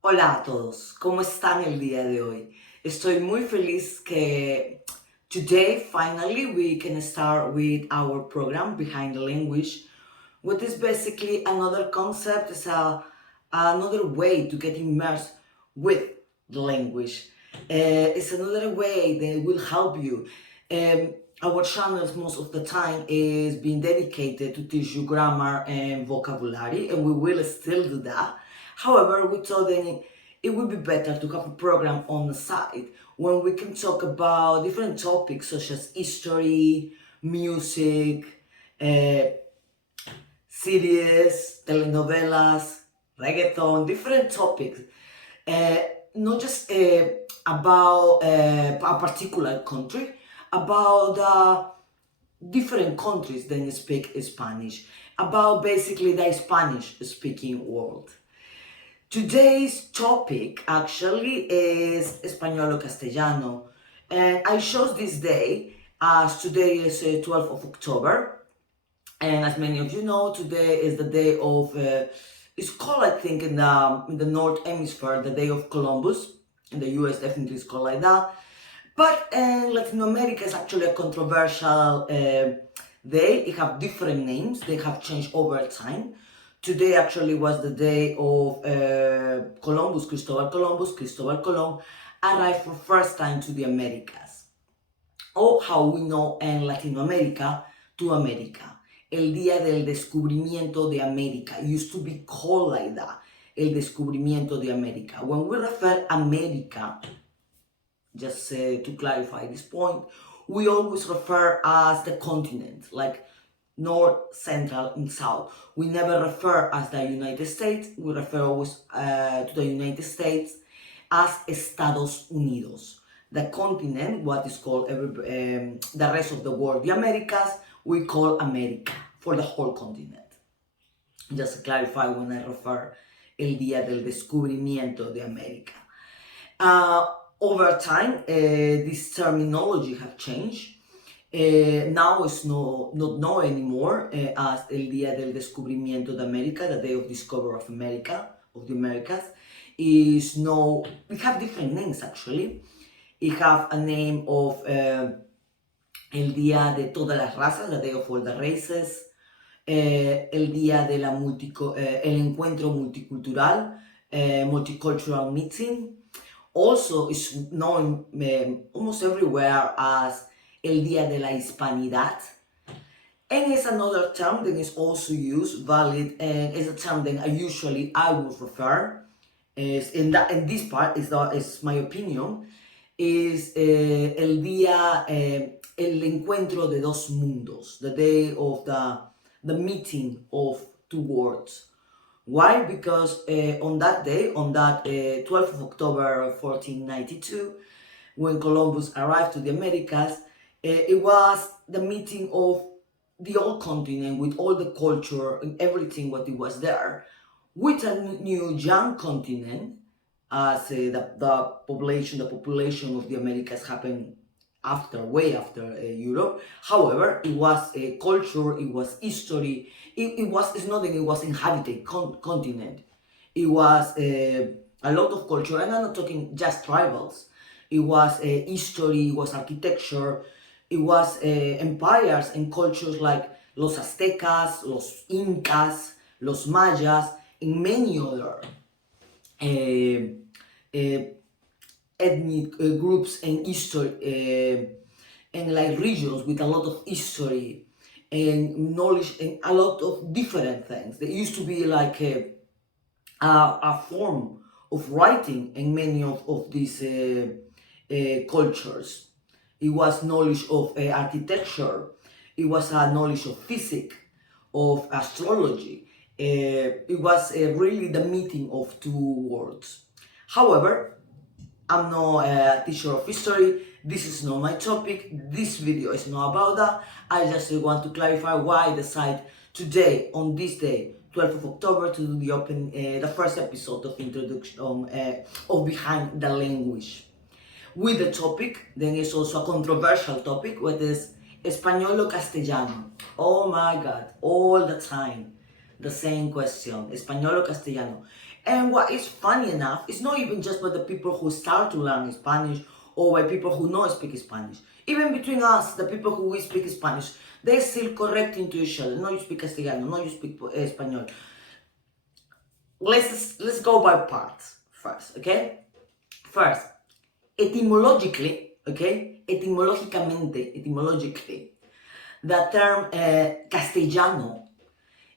Hola a todos, ¿cómo están el día de hoy? Estoy muy feliz que today finally we can start with our program Behind the Language, what is basically another concept, another way to get immersed with the language. It's another way that will help you. Um, our channels most of the time is being dedicated to teach you grammar and vocabulary, and we will still do that. However, we thought that it would be better to have a program on the side when we can talk about different topics such as history, music, uh, series, telenovelas, reggaeton, different topics. Uh, Not just about a particular country, about different countries that speak Spanish, about basically the Spanish speaking world. Today's topic actually is Español o Castellano, and I chose this day as today is 12th of October, and as many of you know, today is the day of, it's called I think in the North Hemisphere, the day of Columbus. In the US definitely it's called like that. But in Latin America it's actually a controversial day. It have different names, they have changed over time. Today actually was the day of Columbus, Cristobal Columbus, Cristobal Colon arrived for first time to the Americas. O how we know in Latin America, to America. El día del descubrimiento de América. It used to be called like that. El descubrimiento de América. When we refer America, just to clarify this point, we always refer as the continent, like North, Central, and South. We never refer as the United States. We refer always to the United States as Estados Unidos. The continent, what is called the rest of the world, the Americas, we call America for the whole continent. Just to clarify when I refer el día del descubrimiento de América. Uh, Over time, this terminology have changed. Now it's not known anymore as el día del descubrimiento de América, the day of discovery of America, of the Americas. Is no, we have different names actually. It have a name of el día de todas las razas, the day of all the races. El día de la el encuentro multicultural, multicultural meeting. Also is known almost everywhere as el día de la hispanidad. And it's another term that is also used, valid, and it's a term that I would refer. Is in this part is my opinion, is el día, el encuentro de dos mundos, the day of the meeting of two worlds. Why? Because on that day, on that 12th of October 1492, when Columbus arrived to the Americas, it was the meeting of the old continent with all the culture and everything what it was there, with a new young continent, as the population of the Americas happened after, way after Europe. However, it was a culture, it was history, it's not that it was inhabited continent. It was a lot of culture, and I'm not talking just tribals. It was history, it was architecture, it was empires and cultures like los Aztecas, los Incas, los Mayas, and many other uh, uh, ethnic groups and history and like regions with a lot of history and knowledge and a lot of different things. There used to be like a form of writing in many of these cultures. It was knowledge of architecture. It was a knowledge of physics, of astrology. It was really the meeting of two worlds. However, I'm not a teacher of history. This is not my topic. This video is not about that. I just want to clarify why I decided today, on this day, 12th of October, to do the first episode of introduction of Behind the Language. With the topic, then it's also a controversial topic, what is Español o Castellano. Oh my God, all the time, the same question, Español o Castellano. And what is funny enough, it's not even just by the people who start to learn Spanish or by people who don't speak Spanish. Even between us, the people who we speak Spanish, they're still correcting to each other. No, you speak Castellano, no, you speak Español. Let's go by parts first, okay? First, etymologically, okay? Etymologically, the term castellano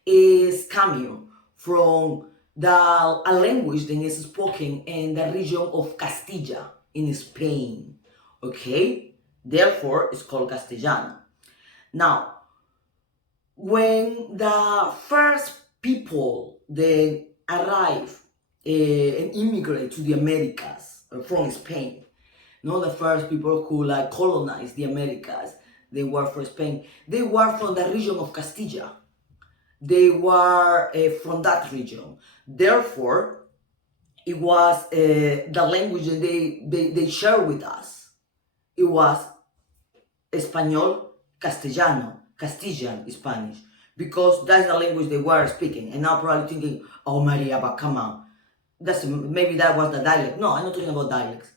is coming from a language that is spoken in the region of Castilla in Spain, okay? Therefore, it's called castellano. Now, when the first people they arrive and immigrate to the Americas from Spain, not the first people who like colonized the Americas, they were from Spain. They were from the region of Castilla. They were from that region. Therefore, it was the language that they share with us. It was Español, Castellano, Castilian, Spanish, because that's the language they were speaking. And now probably thinking, oh Maria, but come on, maybe that was the dialect. No, I'm not talking about dialects.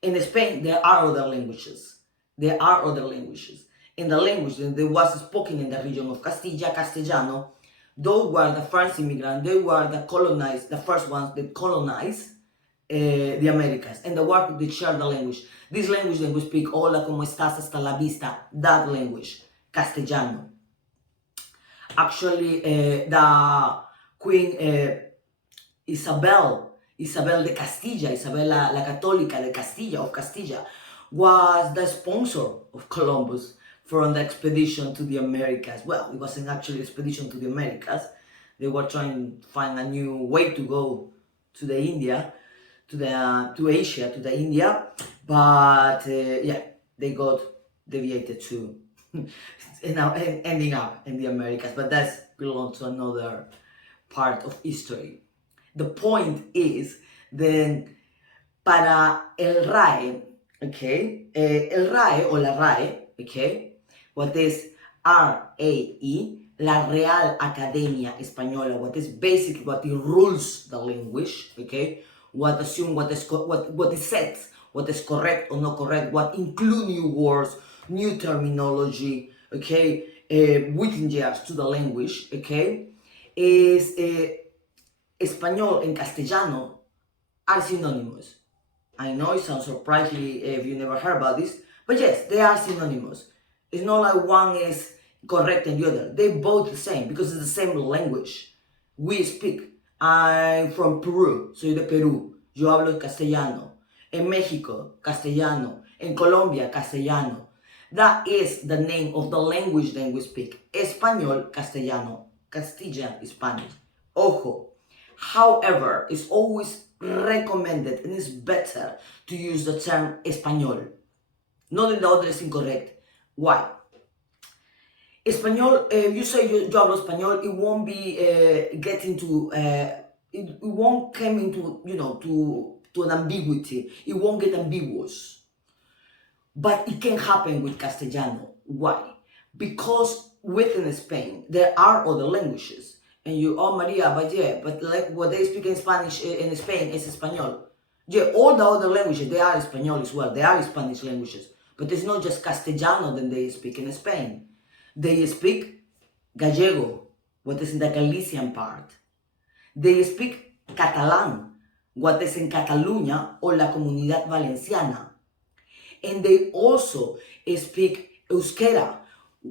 In Spain, there are other languages. There are other languages. In the language that was spoken in the region of Castilla, Castellano, those were the first immigrants. They were the first ones that colonized the Americas, and the work they share the language. This language that we speak, hola, como estás, hasta la vista, that language, Castellano. Actually, the Queen Isabel de Castilla, Isabella la Católica de Castilla, of Castilla, was the sponsor of Columbus for the expedition to the Americas. Well, it wasn't actually an expedition to the Americas. They were trying to find a new way to go to the India, to Asia, to the India, but yeah, they got deviated to ending up in the Americas. But that's belongs to another part of history. The point is then para el RAE, okay, el RAE o la RAE, okay, what is RAE, la Real Academia Española, what is basically what it rules the language, okay, what assume what is set, what is correct or not correct, what include new words, new terminology, okay, within years to the language, okay, is Español and Castellano are synonymous. I know it sounds surprisingly if you never heard about this, but yes, they are synonymous. It's not like one is correct and the other. They're both the same because it's the same language. We speak. I'm from Peru, soy de Perú. Yo hablo castellano. En México, castellano. En Colombia, castellano. That is the name of the language that we speak. Español, castellano. Castilla, Spanish. Ojo. However, it's always recommended and it's better to use the term español. Not that the other is incorrect. Why? Español, if you say yo hablo español, it won't be getting to, it won't come into, to an ambiguity. It won't get ambiguous. But it can happen with Castellano. Why? Because within Spain, there are other languages. And you, oh Maria, but like what they speak in Spanish in Spain is Español. Yeah, all the other languages, they are Español as well. They are Spanish languages. But it's not just Castellano that they speak in Spain. They speak Gallego, what is in the Galician part. They speak Catalan, what is in Catalunya or la Comunidad Valenciana. And they also speak Euskera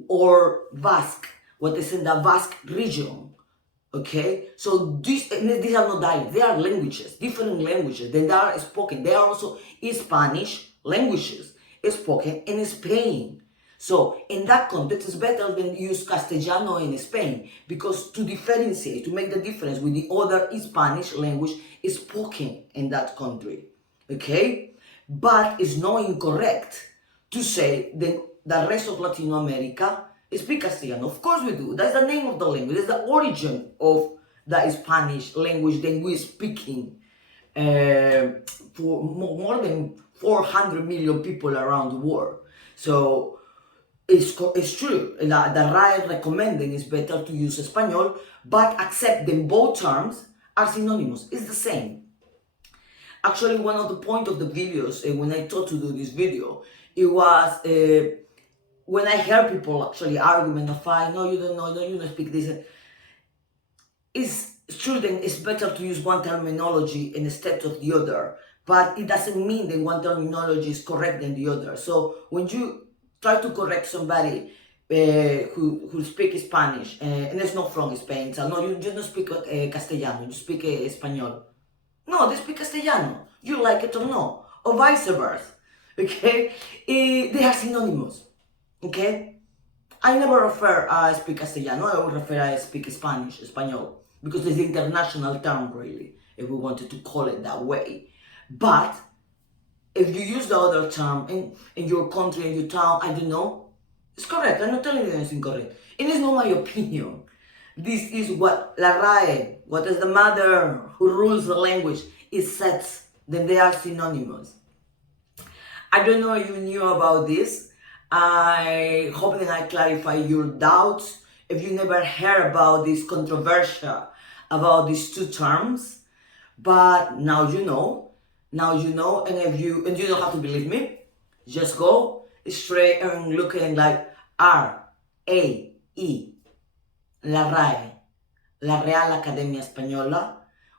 or Basque, what is in the Basque region. Okay, so these are not dialects, they are languages, different languages that are spoken. They are also Spanish languages spoken in Spain. So in that context, it's better than use Castellano in Spain because to differentiate, to make the difference with the other Spanish language is spoken in that country. Okay, but it's not incorrect to say that the rest of Latin America speak Castellano. Of course we do. That's the name of the language. That's the origin of the Spanish language that we're speaking for more than 400 million people around the world. So it's true. The right recommending is better to use Español, but accept them both terms are synonymous. It's the same. Actually, one of the point of the videos, when I thought to do this video, it was when I hear people actually arguing of, no, you don't know, no, you don't speak this. It's true that it's better to use one terminology instead of the other, but it doesn't mean that one terminology is correct than the other. So when you try to correct somebody who speaks Spanish, and it's not from Spain, so no, you don't speak Castellano, you speak Español. No, they speak Castellano. You like it or no, or vice versa. Okay, they are synonymous. Okay, I never refer I speak Castellano. I would refer I speak Spanish, Español, because it's the international term, really, if we wanted to call it that way. But if you use the other term in your country, in your town, I don't know, it's correct. I'm not telling you it's incorrect. It is not my opinion. This is what La RAE, what is the mother who rules the language, it says that they are synonymous. I don't know if you knew about this. I hope that I clarify your doubts. If you never heard about this controversial about these two terms, but now you know. Now you know, and you don't have to believe me. Just go straight and looking like RAE, La RAE, La Real Academia Española.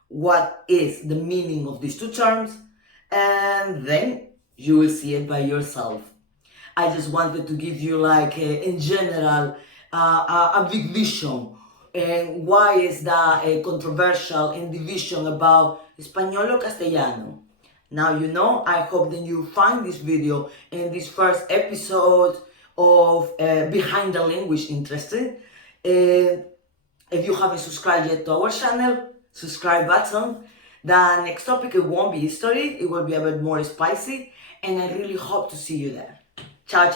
What is the meaning of these two terms? And then you will see it by yourself. I just wanted to give you like in general a big vision and why is that controversial in division about Español or Castellano. Now you know. I hope that you find this video and this first episode of Behind the Language interesting. If you haven't subscribed yet to our channel, subscribe button. The next topic, it won't be history, it will be a bit more spicy, and I really hope to see you there. Ciao.